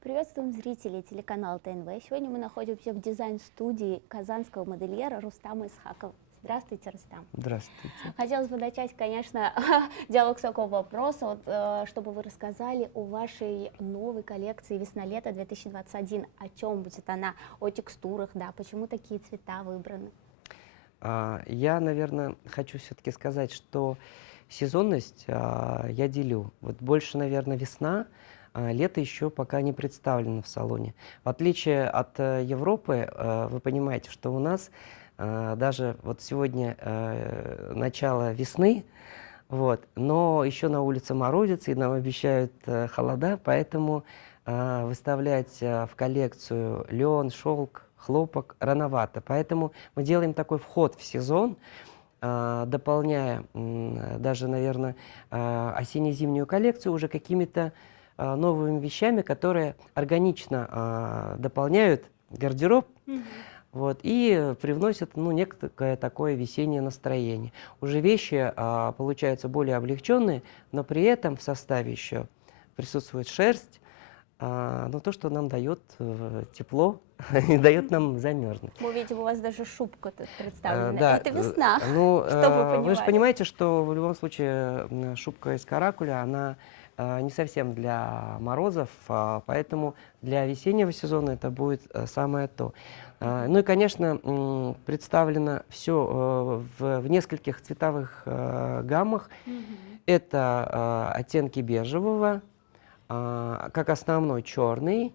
Приветствуем зрителей телеканала ТНВ. Сегодня мы находимся в дизайн-студии казанского модельера Рустама Исхакова. Здравствуйте, Рустам. Здравствуйте. Хотелось бы начать, конечно, диалог с такого вопроса, чтобы вы рассказали о вашей новой коллекции «Весна-лето 2021». О чем будет она? О текстурах, да, почему такие цвета выбраны? Я, наверное, хочу все-таки сказать, что сезонность я делю. Вот больше, наверное, весна, лето еще пока не представлено в салоне. В отличие от Европы, вы понимаете, что у нас даже вот сегодня начало весны, вот, но еще на улице морозится, и нам обещают холода, поэтому выставлять в коллекцию лен, шелк, хлопок рановато. Поэтому мы делаем такой вход в сезон, дополняя даже, наверное, осенне-зимнюю коллекцию уже какими-то новыми вещами, которые органично дополняют гардероб. Вот, и привносят некое такое весеннее настроение. Уже вещи получаются более облегченные, но при этом в составе еще присутствует шерсть, то, что нам дает тепло и дает нам замерзнуть. Мы видим, у вас даже шубка тут представлена. Да, Это весна, чтобы вы понимали. Вы же понимаете, что в любом случае шубка из каракуля, она не совсем для морозов, поэтому для весеннего сезона это будет самое то. Ну и, конечно, представлено все в нескольких цветовых гаммах. Это оттенки бежевого, как основной черный,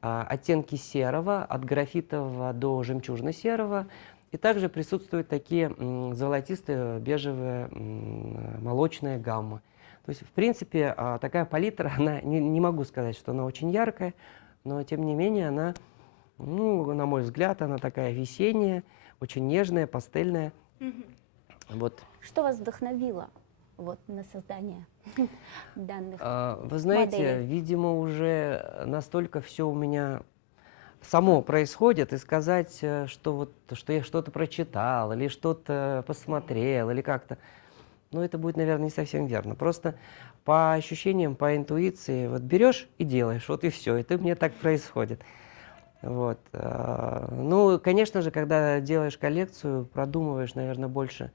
оттенки серого, от графитового до жемчужно-серого. И также присутствуют такие золотистые, бежевые, молочные гаммы. То есть, в принципе, такая палитра, она, не могу сказать, что она очень яркая, но, тем не менее, она, на мой взгляд, она такая весенняя, очень нежная, пастельная. Вот. Что вас вдохновило на создание данных Вы знаете, моделей? видимо, уже настолько все у меня само происходит, и сказать, что я что-то прочитал, или что-то посмотрел, или как-то, это будет, наверное, не совсем верно. Просто по ощущениям, по интуиции, вот берешь и делаешь, вот и все, это мне так происходит. Вот. Ну, конечно же, когда делаешь коллекцию, продумываешь, наверное, больше,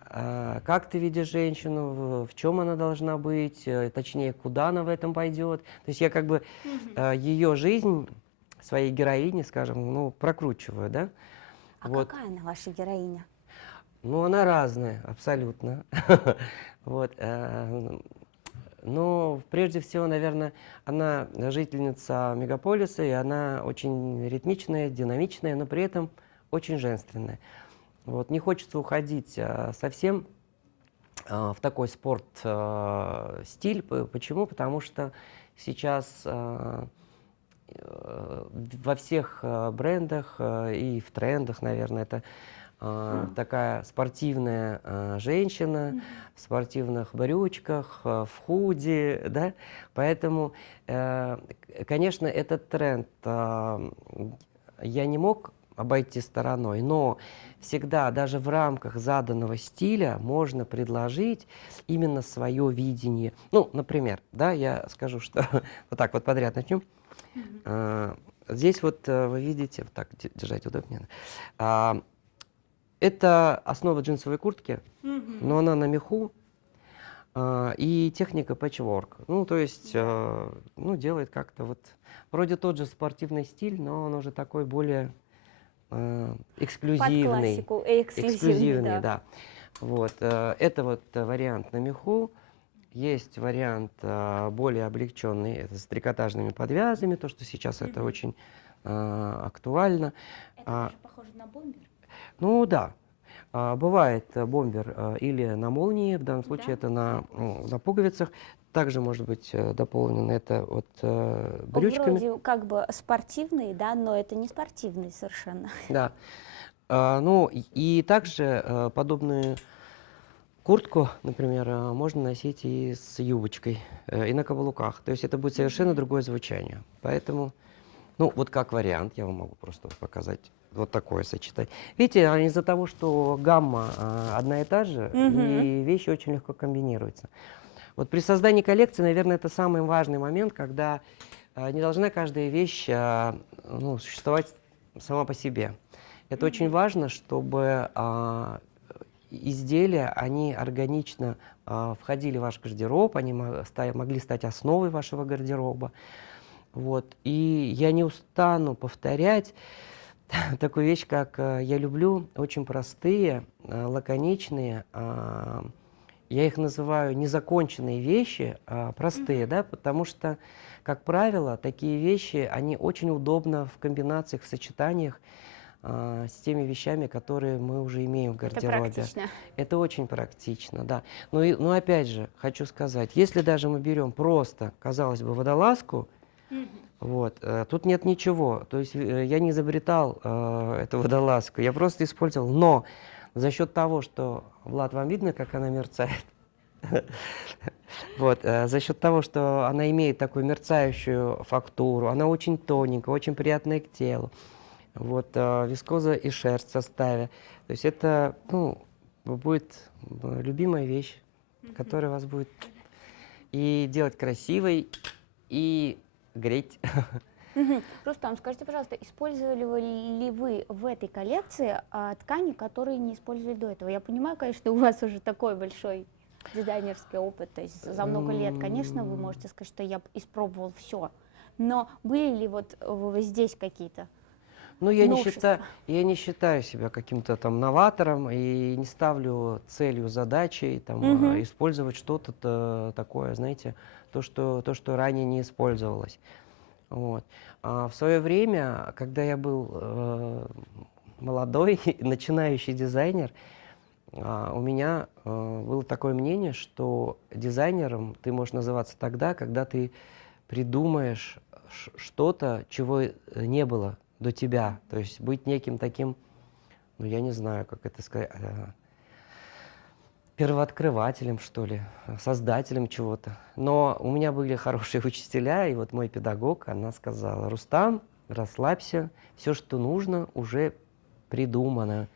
как ты видишь женщину, в чем она должна быть, точнее, куда она в этом пойдет. То есть я как бы ее жизнь, своей героини, скажем, прокручиваю, да. Вот. Какая она, ваша героиня? Она разная, абсолютно. Вот. Но прежде всего, наверное, она жительница мегаполиса, и она очень ритмичная, динамичная, но при этом очень женственная. Вот. Не хочется уходить совсем в такой спорт-стиль. Почему? Потому что сейчас во всех брендах и в трендах, наверное, это такая спортивная женщина в спортивных брючках, в худи, да, поэтому, конечно, этот тренд я не мог обойти стороной, но всегда, даже в рамках заданного стиля, можно предложить именно свое видение. Ну, например, да, я скажу, что вот так вот подряд начнем. Здесь вот вы видите, вот так держать удобнее. Это основа джинсовой куртки, но она на меху, и техника пэтчворк. То есть, делает как-то вот вроде тот же спортивный стиль, но он уже такой более эксклюзивный. Под классику, эксклюзивный, да. Вот, это вот вариант на меху. Есть вариант более облегченный, это с трикотажными подвязами, то, что сейчас это очень актуально. Это тоже похоже на бомбер? Ну да, бывает бомбер или на молнии, в данном случае это на пуговицах. Также может быть дополнено это вот брючками. Вроде как бы спортивный, да, но это не спортивный совершенно. Да. И также подобную куртку, например, можно носить и с юбочкой, и на каблуках. То есть это будет совершенно другое звучание. Поэтому, вот как вариант, я вам могу просто показать вот такое сочетание. Видите, из-за того, что гамма одна и та же, и вещи очень легко комбинируются. Вот при создании коллекции, наверное, это самый важный момент, когда не должна каждая вещь ну, существовать сама по себе. Это очень важно, чтобы изделия, они органично входили в ваш гардероб, они могли стать основой вашего гардероба. Вот. И я не устану повторять такую вещь, как я люблю очень простые, лаконичные, я их называю незаконченные вещи, простые, да, потому что, как правило, такие вещи, они очень удобно в комбинациях, в сочетаниях с теми вещами, которые мы уже имеем в Это гардеробе. практично. Это очень практично, да. Но опять же, хочу сказать, если даже мы берем просто, казалось бы, водолазку, вот, тут нет ничего. То есть я не изобретал эту водолазку, я просто использовал. Но за счет того, что, Влад, вам видно, как она мерцает? Вот, за счет того, что она имеет такую мерцающую фактуру, она очень тоненькая, очень приятная к телу. Вот, вискоза и шерсть в составе. То есть это, ну, будет любимая вещь, которая вас будет и делать красивой, и греть. Рустам, скажите, пожалуйста, использовали ли вы в этой коллекции ткани, которые не использовали до этого? Я понимаю, конечно, у вас уже такой большой дизайнерский опыт, то есть за много лет, конечно, вы можете сказать, что я испробовал все, но были ли вот здесь какие-то Ну, новшества? я не считаю себя каким-то там новатором и не ставлю целью, задачей там, использовать что-то такое, знаете, то, что ранее не использовалось. Вот. А в свое время, когда я был молодой, начинающий дизайнер, у меня было такое мнение, что дизайнером ты можешь называться тогда, когда ты придумаешь что-то, чего не было до тебя. То есть быть неким таким, ну я не знаю, как это сказать, первооткрывателем, что ли, создателем чего-то. Но у меня были хорошие учителя, и вот мой педагог, она сказала: Рустам, расслабься, все, что нужно, уже придумано.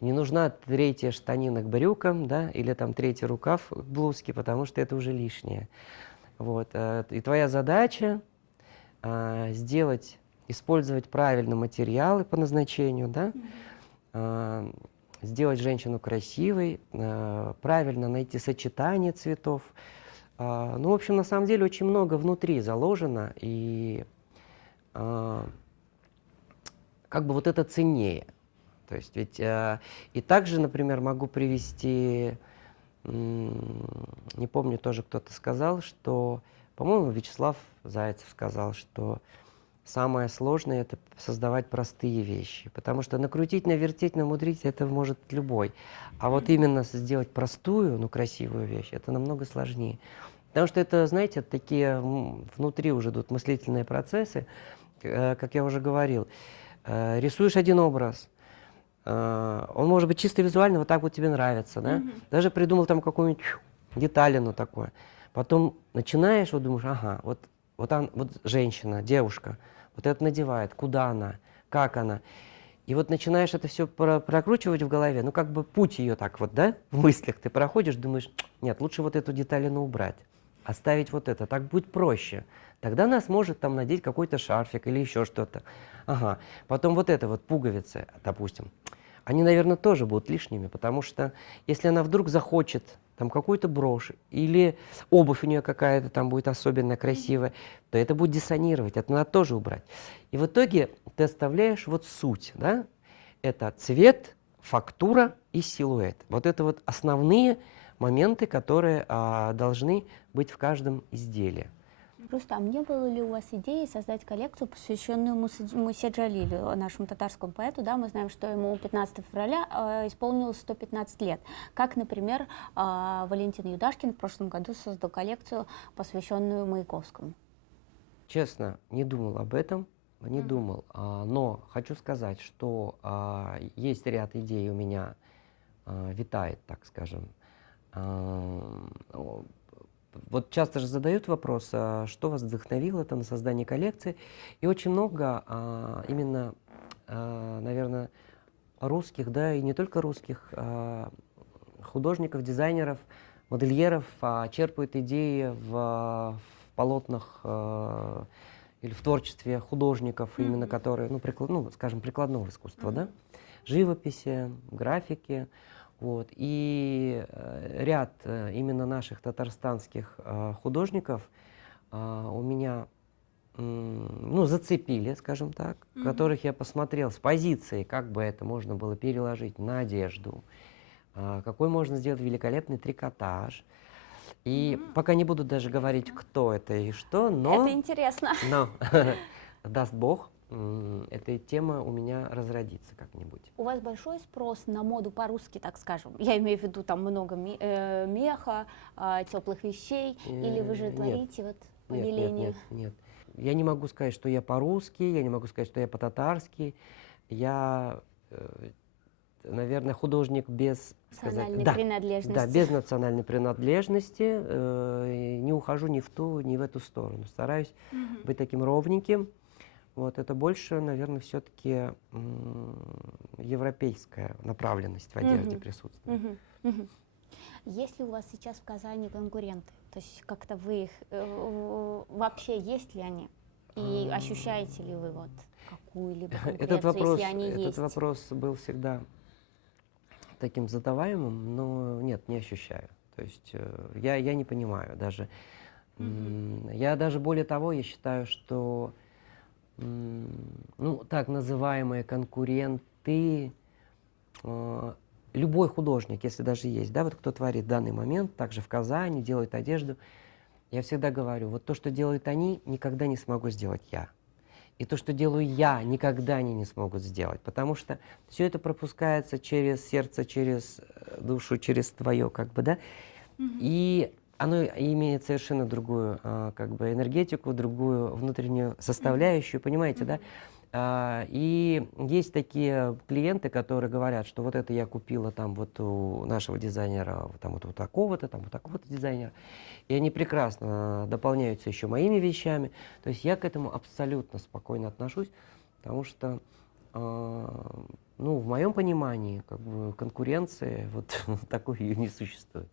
Не нужна третья штанина к брюкам, да, или там третий рукав к блузке, потому что это уже лишнее. Вот. И твоя задача использовать правильно материалы по назначению, да, сделать женщину красивой, правильно найти сочетание цветов. Ну, в общем, на самом деле очень много внутри заложено, и как бы вот это ценнее. То есть ведь и также, например, могу привести, не помню, тоже кто-то сказал, что, по-моему, Вячеслав Зайцев сказал, что самое сложное — это создавать простые вещи, потому что накрутить, навертеть, намудрить — это может любой. А вот именно сделать простую, но красивую вещь — это намного сложнее. Потому что это, знаете, такие внутри уже идут мыслительные процессы, как я уже говорил. Рисуешь один образ, он может быть чисто визуально, вот так вот тебе нравится, да? Даже придумал там какую-нибудь деталину такое. Потом начинаешь, вот думаешь, ага, вот женщина, девушка, вот это надевает, куда она, как она. И вот начинаешь это все прокручивать в голове, ну как бы путь ее так вот, да, в мыслях ты проходишь, думаешь, нет, лучше вот эту деталину убрать, оставить вот это, так будет проще. Тогда она сможет там надеть какой-то шарфик или еще что-то. Ага, потом вот это вот пуговицы, допустим, они, наверное, тоже будут лишними, потому что если она вдруг захочет там какую-то брошь, или обувь у нее какая-то там будет особенно красивая, то это будет диссонировать, это надо тоже убрать. И в итоге ты оставляешь вот суть, да? Это цвет, фактура и силуэт. Вот это вот основные моменты, которые должны быть в каждом изделии. Рустам, не было ли у вас идеи создать коллекцию, посвященную Мусе Джалилю, нашему татарскому поэту? Да, мы знаем, что ему 15 февраля исполнилось 115 лет. Как, например, Валентин Юдашкин в прошлом году создал коллекцию, посвященную Маяковскому. Честно, не думал об этом, не думал. Но хочу сказать, что есть ряд идей у меня, витает, так скажем. Вот часто же задают вопрос, что вас вдохновило на создание коллекции. И очень много именно, наверное, русских, да, и не только русских, художников, дизайнеров модельеров черпают идеи в полотнах или в творчестве художников, именно которые, ну, скажем, прикладного искусства, да, живописи, графики. Вот. И ряд именно наших татарстанских художников у меня ну, зацепили, скажем так, которых я посмотрел с позиции, как бы это можно было переложить на одежду, какой можно сделать великолепный трикотаж. И пока не буду даже говорить, кто это и что, Это интересно. но даст Бог, эта тема у меня разродится как-нибудь. У вас большой спрос на моду по-русски, так скажем? Я имею в виду, там много меха, теплых вещей, или вы же творите вот по велению? Нет. Я не могу сказать, что я по-русски, я не могу сказать, что я по-татарски. Я, наверное, художник без национальной принадлежности. Да, без национальной принадлежности. Не ухожу ни в ту, ни в эту сторону. Стараюсь быть таким ровненьким. Вот, это больше, наверное, все-таки европейская направленность в одежде присутствует. Есть ли у вас сейчас в Казани конкуренты? То есть как-то вы их, вообще есть ли они? И ощущаете ли вы вот какую-либо конкуренцию, если они есть? Этот вопрос был всегда таким задаваемым, но нет, не ощущаю. То есть я не понимаю даже. Я даже более того, я считаю, что ну, так называемые конкуренты, любой художник, если даже есть, да, вот кто творит в данный момент, также в Казани, делает одежду, я всегда говорю, вот то, что делают они, никогда не смогу сделать я. И то, что делаю я, никогда они не смогут сделать, потому что все это пропускается через сердце, через душу, через твое, как бы, да, и оно имеет совершенно другую, как бы, энергетику, другую внутреннюю составляющую, понимаете, да? И есть такие клиенты, которые говорят, что вот это я купила там вот у нашего дизайнера, там вот у такого-то, там у такого-то дизайнера, и они прекрасно дополняются еще моими вещами. То есть я к этому абсолютно спокойно отношусь, потому что, ну, в моем понимании, как бы, конкуренции вот такой ее не существует.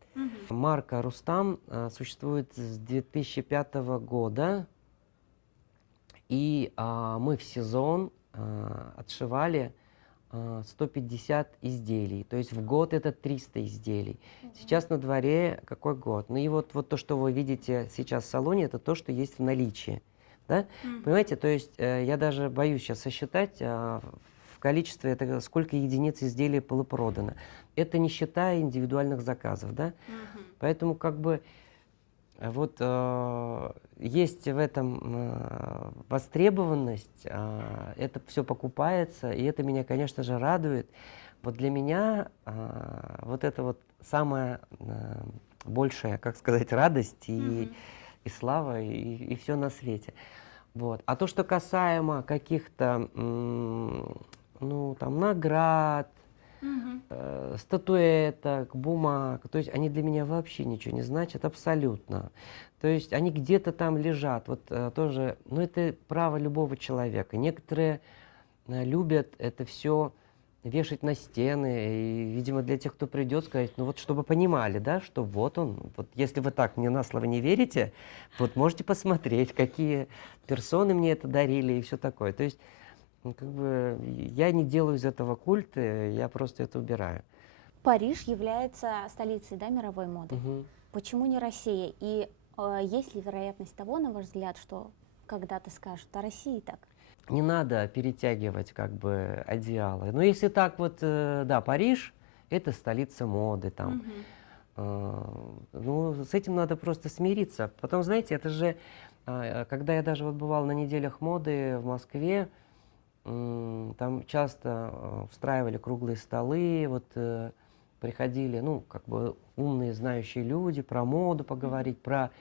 Марка «Рустам» существует с 2005 года, и мы в сезон отшивали 150 изделий, то есть в год это 300 изделий. Сейчас на дворе какой год? Ну и вот то, что вы видите сейчас в салоне, это то, что есть в наличии. Да? Понимаете, то есть я даже боюсь сейчас сосчитать в количестве, это сколько единиц изделий было продано. Это не считая индивидуальных заказов. Да? Поэтому как бы вот есть в этом востребованность, это все покупается, и это меня, конечно же, радует. Вот для меня вот это вот самая большая, как сказать, радость и слава, и все на свете. Вот. А то, что касаемо каких-то, ну, там, наград, статуэток, бумаг, то есть они для меня вообще ничего не значат, абсолютно. То есть они где-то там лежат, вот тоже, ну, это право любого человека. Некоторые любят это все вешать на стены, и, видимо, для тех, кто придет, сказать, ну вот, чтобы понимали, да, что вот он, вот если вы так мне на слово не верите, вот можете посмотреть, какие персоны мне это дарили и все такое. То есть, ну, как бы, я не делаю из этого культ, я просто это убираю. Париж является столицей, да, мировой моды. Почему не Россия? И есть ли вероятность того, на ваш взгляд, что когда-то скажут о России так? Не надо перетягивать как бы одеяло. Но если так вот, да, Париж – это столица моды там. Ну, с этим надо просто смириться. Потом, знаете, это же, когда я даже вот бывал на неделях моды в Москве, там часто устраивали круглые столы, вот приходили, ну, как бы умные, знающие люди про моду поговорить, про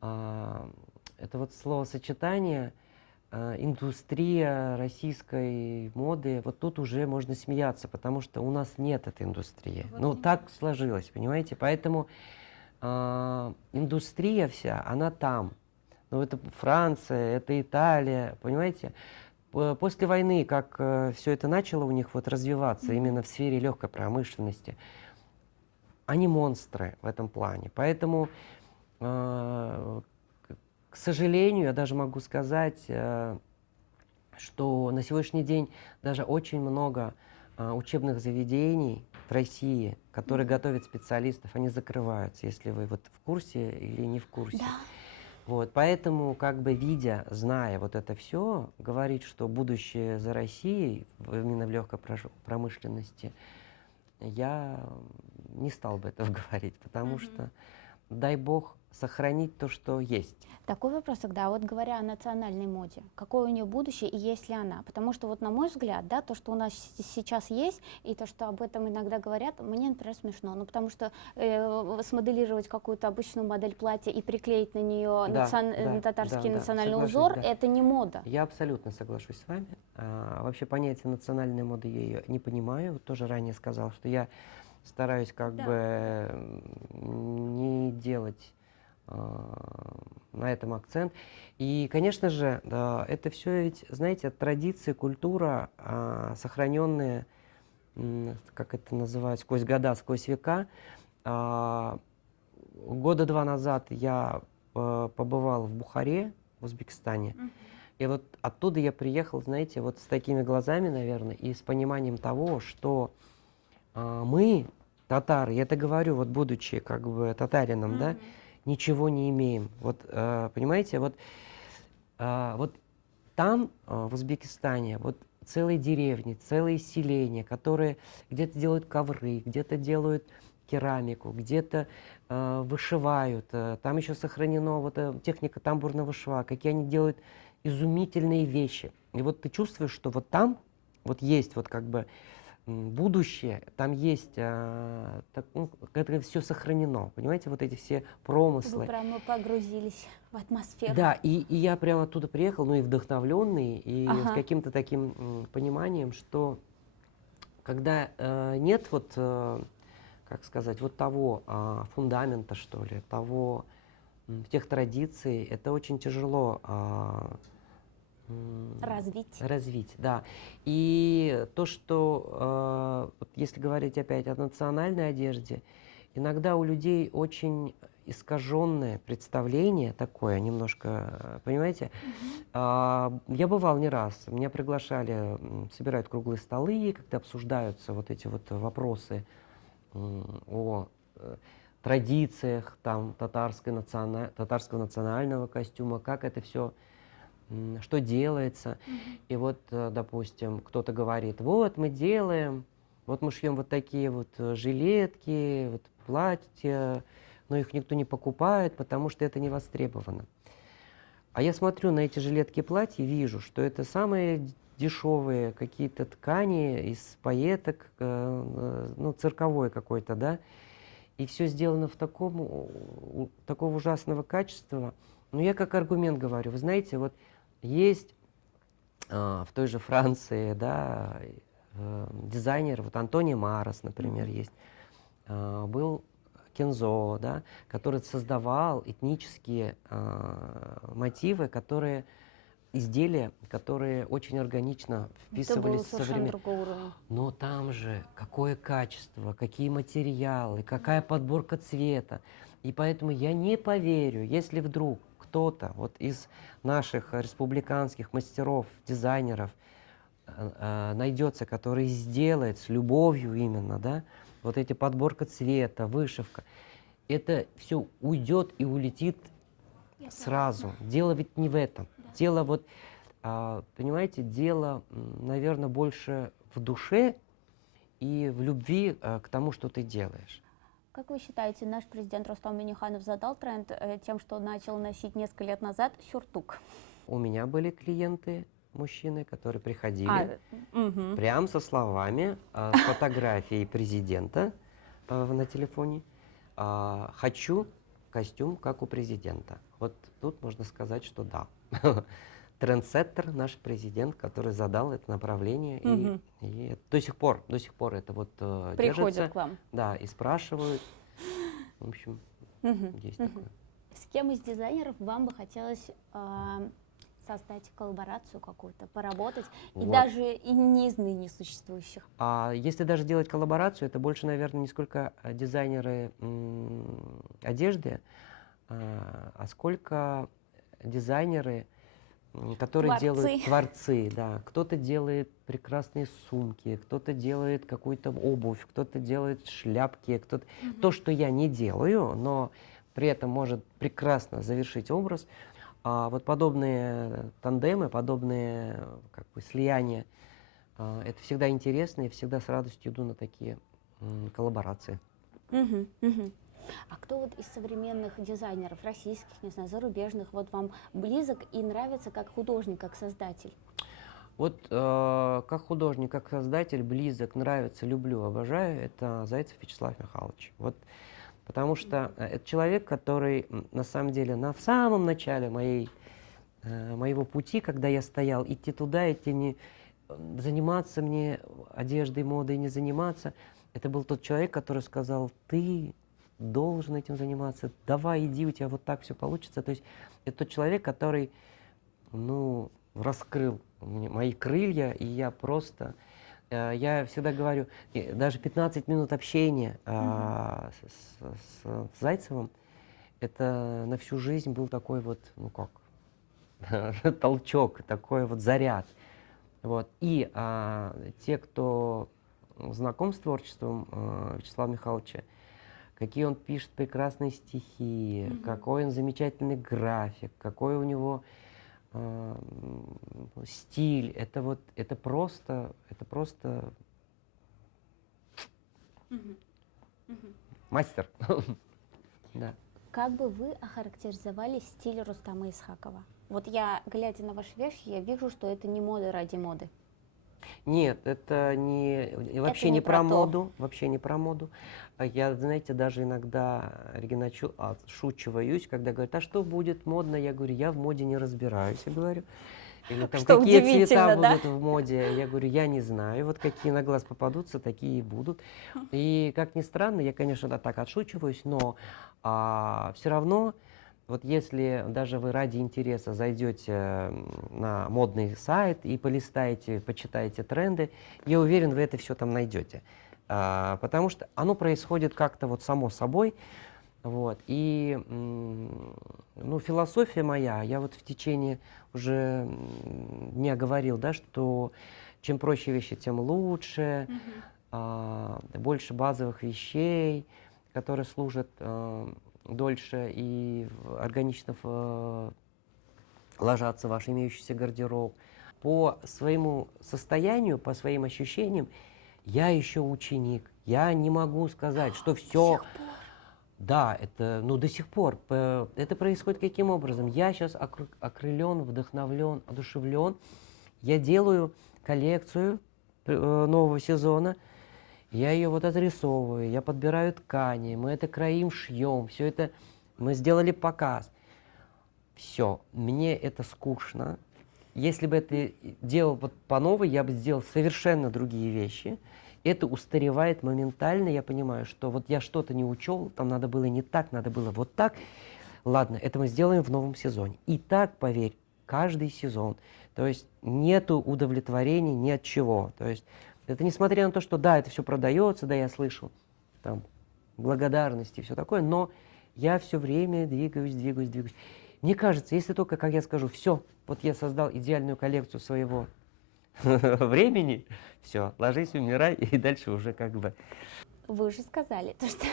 это вот словосочетание индустрия российской моды. Вот тут уже можно смеяться, потому что у нас нет этой индустрии. Вот ну, так сложилось, понимаете? Поэтому индустрия вся, она там. Ну, это Франция, это Италия, понимаете? После войны, как все это начало у них вот развиваться именно в сфере легкой промышленности, они монстры в этом плане. Поэтому, к сожалению, я даже могу сказать, что на сегодняшний день даже очень много учебных заведений в России, которые готовят специалистов, они закрываются, если вы вот в курсе или не в курсе. Да. Вот, поэтому, как бы видя, зная вот это все, говорить, что будущее за Россией, именно в легкой промышленности, я не стал бы этого говорить, потому что, дай бог, сохранить то, что есть. Такой вопрос тогда, вот говоря о национальной моде, какое у нее будущее и есть ли она? Потому что вот на мой взгляд, да, то, что у нас сейчас есть, и то, что об этом иногда говорят, мне, например, смешно. Ну, потому что смоделировать какую-то обычную модель платья и приклеить на нее татарский национальный соглашусь, узор, да. это не мода. Я абсолютно соглашусь с вами. Вообще понятие национальной моды я ее не понимаю. Вот тоже ранее сказал, что я стараюсь как бы не делать на этом акцент. И, конечно же, да, это все ведь, знаете, традиции, культура, сохраненные, как это называют, сквозь года, сквозь века. Года 2 назад я побывал в Бухаре, в Узбекистане. И вот оттуда я приехал, знаете, вот с такими глазами, наверное, и с пониманием того, что мы, татары, я это говорю, вот будучи как бы татарином, да, ничего не имеем. Вот, понимаете, вот там, в Узбекистане, вот целые деревни, целые селения, которые где-то делают ковры, где-то делают керамику, где-то вышивают. Там еще сохранена вот техника тамбурного шва, какие они делают изумительные вещи. И вот ты чувствуешь, что вот там вот есть вот как бы будущее, там есть, это все сохранено, понимаете, вот эти все промыслы. Вы прямо погрузились в атмосферу. Да, и я прямо оттуда приехал, ну и вдохновленный, и с каким-то таким пониманием, что когда нет вот, как сказать, вот того фундамента, что ли, того, тех традиций, это очень тяжело развить, да. И то, что, вот если говорить опять о национальной одежде, иногда у людей очень искаженное представление такое, немножко, понимаете? Я бывал не раз, меня приглашали, собирают круглые столы, когда обсуждаются вот эти вот вопросы о традициях там, татарского национального костюма, как это все, что делается. И вот, допустим, кто-то говорит, вот мы делаем, вот мы шьем вот такие вот жилетки, вот платья, но их никто не покупает, потому что это не востребовано. А я смотрю на эти жилетки и платья и вижу, что это самые дешевые какие-то ткани из пайеток, ну, цирковой какой-то, да, и все сделано в такого ужасного качества. Но я как аргумент говорю, вы знаете, вот есть в той же Франции, да, дизайнер, вот Антони Марос, например, есть, был Кензо, да, который создавал этнические изделия, которые очень органично вписывались в современность. Но там же какое качество, какие материалы, какая подборка цвета. И поэтому я не поверю, если вдруг кто-то вот из наших республиканских мастеров, дизайнеров найдется, который сделает с любовью именно, да, вот эти подборка цвета, вышивка, это все уйдет и улетит сразу. Дело ведь не в этом. Дело вот, понимаете, дело, наверное, больше в душе и в любви к тому, что ты делаешь. Как вы считаете, наш президент Рустам Минниханов задал тренд тем, что начал носить несколько лет назад сюртук? У меня были клиенты, мужчины, которые приходили прям со словами, с фотографией президента на телефоне. Хочу костюм, как у президента. Вот тут можно сказать, что да. Трендсеттер наш президент, который задал это направление, и до сих пор это вот приходят держится, к вам. Да, и спрашивают. В общем, есть такое. С кем из дизайнеров вам бы хотелось создать коллаборацию какую-то, поработать, и Вот. даже и не из ныне существующих? А если даже делать коллаборацию, это больше, наверное, не сколько дизайнеры одежды, а сколько дизайнеры, которые делают творцы, да. Кто-то делает прекрасные сумки, кто-то делает какую-то обувь, кто-то делает шляпки, кто-то... То, что я не делаю, но при этом может прекрасно завершить образ. А вот подобные тандемы, подобные как бы слияния, это всегда интересно, и всегда с радостью иду на такие коллаборации. Мгм, мгм. А кто вот из современных дизайнеров, российских, не знаю, зарубежных, вот вам близок и нравится как художник, как создатель? Вот как художник, как создатель, близок, нравится, люблю, обожаю, это Зайцев Вячеслав Михайлович. Вот, потому что это человек, который на самом деле в самом начале моего пути, когда я стоял, идти туда, идти не заниматься мне одеждой, модой, не заниматься, это был тот человек, который сказал: ты должен этим заниматься, давай, иди, у тебя вот так все получится. То есть это тот человек, который, ну, раскрыл мои крылья, и я просто, я всегда говорю, даже 15 минут общения с Зайцевым, это на всю жизнь был такой вот, ну как, толчок, такой вот заряд. Вот. И те, кто знаком с творчеством Вячеслава Михайловича, какие он пишет прекрасные стихи, какой он замечательный график, какой у него стиль. Это вот, это просто мастер. Да. Как бы вы охарактеризовали стиль Рустама Исхакова? Вот я, глядя на ваши вещи, я вижу, что это не мода ради моды. Нет, это вообще не не про про то. моду, вообще не про моду. Я, знаете, даже иногда, Регина, отшучиваюсь, когда говорят: а что будет модно? Я говорю: я в моде не разбираюсь, я говорю. Или там, Что какие цвета удивительно, да? будут в моде? Я говорю: я не знаю. Вот какие на глаз попадутся, такие и будут. И, как ни странно, я, конечно, да, так отшучиваюсь, но все равно, вот если даже вы ради интереса зайдете на модный сайт и полистаете, почитаете тренды, я уверен, вы это все там найдете. Потому что оно происходит как-то вот само собой. Вот. И ну, философия моя, я вот в течение уже дня говорил, да, что чем проще вещи, тем лучше, больше базовых вещей, которые служат дольше и органично ложатся в ваш имеющийся гардероб. По своему состоянию, по своим ощущениям, я еще ученик. Я не могу сказать, что все... Да, это, ну, до сих пор. Это происходит каким образом? Я сейчас окрылен, вдохновлен, одушевлен. Я делаю коллекцию нового сезона. Я ее вот отрисовываю, я подбираю ткани, мы это краим, шьем, все это мы сделали показ. Все, мне это скучно. Если бы это делал вот по новой, я бы сделал совершенно другие вещи. Это устаревает моментально, я понимаю, что вот я что-то не учел, там надо было не так, надо было вот так. Ладно, это мы сделаем в новом сезоне. И так, поверь, каждый сезон. То есть нету удовлетворения ни от чего. То есть это несмотря на то, что да, это все продается, да, я слышу там благодарности и все такое, но я все время двигаюсь. Мне кажется, если только, как я скажу, все, вот я создал идеальную коллекцию своего времени, все, ложись, умирай, и дальше уже как бы... Вы уже сказали, то, что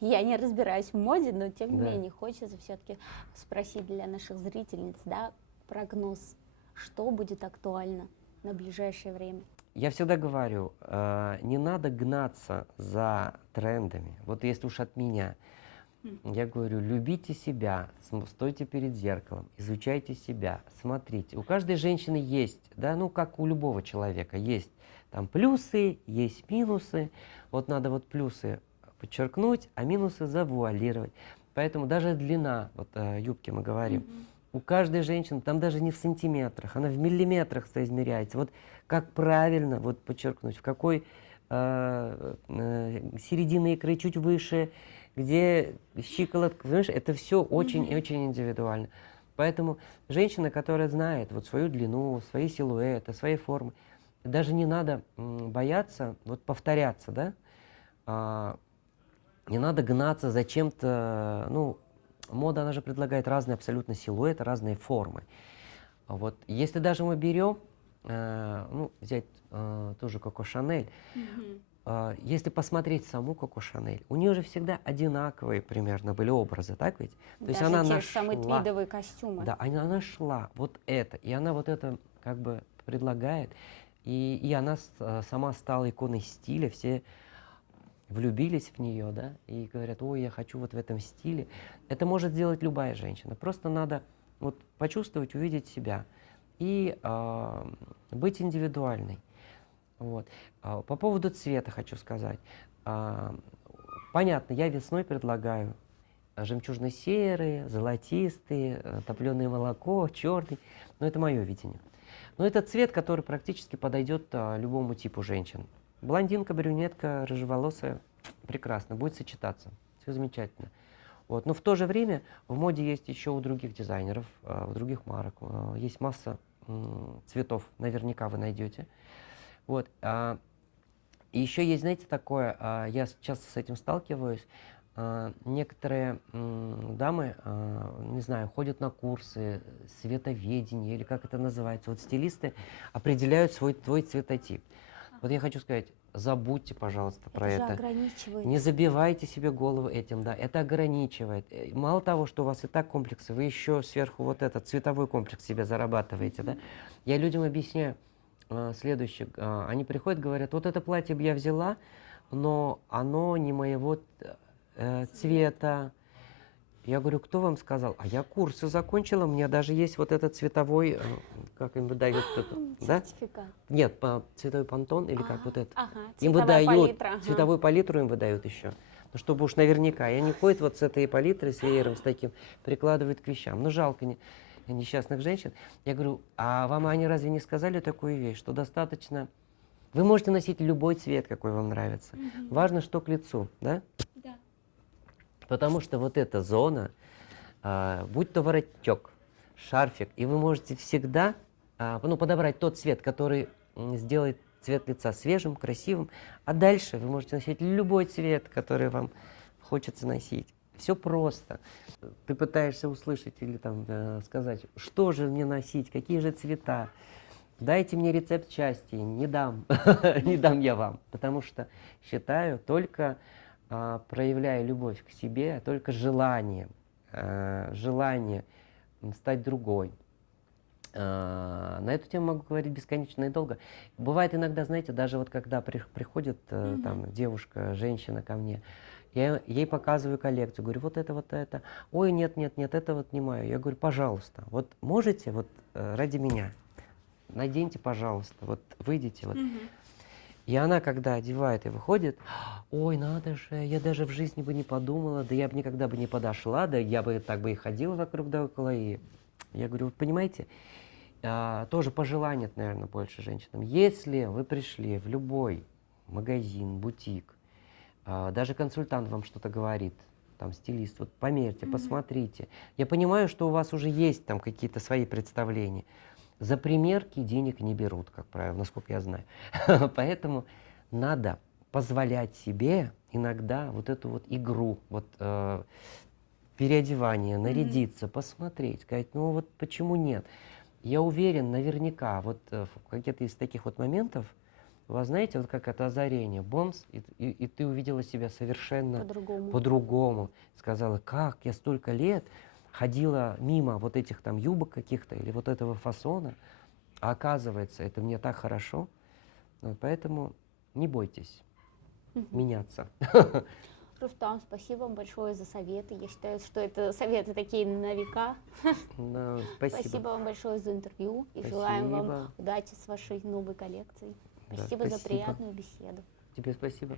я не разбираюсь в моде, но тем не Да. менее хочется все-таки спросить для наших зрительниц, да, прогноз, что будет актуально на ближайшее время. Я всегда говорю, не надо гнаться за трендами. Вот если уж от меня, я говорю, любите себя, стойте перед зеркалом, изучайте себя, смотрите. У каждой женщины есть, да, ну как у любого человека, есть там плюсы, есть минусы. Вот надо вот плюсы подчеркнуть, а минусы завуалировать. Поэтому даже длина, вот юбки мы говорим, у каждой женщины, там даже не в сантиметрах, она в миллиметрах соизмеряется. Вот как правильно вот подчеркнуть, в какой середина икры чуть выше, где щиколотка, понимаешь, это все очень-очень индивидуально. Поэтому женщина, которая знает вот свою длину, свои силуэты, свои формы, даже не надо бояться вот повторяться, да? А, Не надо гнаться за чем-то, ну, мода, она же предлагает разные абсолютно силуэты, разные формы. Вот, если даже мы берем, ну, взять тоже Коко Шанель, Мгм. если посмотреть саму Коко Шанель, у нее же всегда одинаковые примерно были образы, так ведь? То есть Даже она те же самые нашла, твидовые костюмы. да, она нашла вот это, и она вот это как бы предлагает, и она сама стала иконой стиля, все влюбились в нее, да, и говорят, ой, я хочу вот в этом стиле. Это может сделать любая женщина. Просто надо вот почувствовать, увидеть себя и быть индивидуальной. Вот. По поводу цвета хочу сказать. А, Понятно, я весной предлагаю жемчужно-серые, золотистые, топленое молоко, черный. Но это мое видение. Но это цвет, который практически подойдет любому типу женщин. Блондинка, брюнетка, рыжеволосая, прекрасно, будет сочетаться. Все замечательно. Вот. Но в то же время в моде есть еще у других дизайнеров, у других марок. Есть масса цветов, наверняка вы найдете. Вот. И еще есть, знаете, такое, я часто с этим сталкиваюсь, некоторые дамы, не знаю, ходят на курсы световедения или как это называется. Вот стилисты определяют твой цветотип. Вот я хочу сказать, забудьте, пожалуйста, про Это же это. ограничивает. Не забивайте себе голову этим, да, это ограничивает. Мало того, что у вас и так комплексы, вы еще сверху вот этот цветовой комплекс себе зарабатываете, да. Я людям объясняю следующее. Они приходят, говорят, вот это платье бы я взяла, но оно не моего цвета. Я говорю, кто вам сказал? А я курсы закончила, у меня даже есть вот этот цветовой, как им выдают, да? Сертификат. Нет, цветовой пантон или как вот это. Ага, Им цветовая выдают, палитра. Ага. цветовую палитру им выдают еще. Ну, чтобы уж наверняка. И они ходят вот с этой палитрой, с веером, с таким, прикладывают к вещам. Ну, жалко несчастных женщин. Я говорю, а вам они разве не сказали такую вещь, что достаточно... Вы можете носить любой цвет, какой вам нравится. Важно, что к лицу, да? Да. Потому что вот эта зона, будь то воротник, шарфик, и вы можете всегда подобрать тот цвет, который сделает цвет лица свежим, красивым, а дальше вы можете носить любой цвет, который вам хочется носить. Все просто. Ты пытаешься услышать или там сказать, что же мне носить, какие же цвета. Дайте мне рецепт счастья, не дам, не дам я вам, потому что считаю, только проявляя любовь к себе, только желание стать другой. На эту тему могу говорить бесконечно и долго. Бывает иногда, знаете, даже вот когда приходит там девушка, женщина ко мне, я ей показываю коллекцию, говорю, вот это. Ой, нет, это вот не мое. Я говорю, пожалуйста, вот можете вот ради меня, наденьте, пожалуйста, вот выйдите. Вот. И она, когда одевает и выходит, ой, надо же, я даже в жизни бы не подумала, да я бы никогда бы не подошла, да я бы так бы и ходила вокруг да около. И я говорю, вы понимаете, тоже пожелание, наверное, больше женщинам. Если вы пришли в любой магазин, бутик, даже консультант вам что-то говорит, там, стилист, вот померьте, посмотрите. Я понимаю, что у вас уже есть там какие-то свои представления. За примерки денег не берут, как правило, насколько я знаю. Поэтому надо позволять себе иногда вот эту вот игру, вот переодевание, нарядиться, посмотреть, сказать, ну вот почему нет? Я уверен, наверняка, вот в какие-то из таких вот моментов, у вас, знаете, вот как это озарение, бомс, и ты увидела себя совершенно по-другому. Сказала, как я столько лет ходила мимо вот этих там юбок каких-то или вот этого фасона, а оказывается, это мне так хорошо. Вот, поэтому не бойтесь меняться. Рустам, спасибо вам большое за советы. Я считаю, что это советы такие на века. Ну, спасибо. Спасибо вам большое за интервью и желаем вам удачи с вашей новой коллекцией. Да, Спасибо за спасибо. приятную беседу. Тебе спасибо.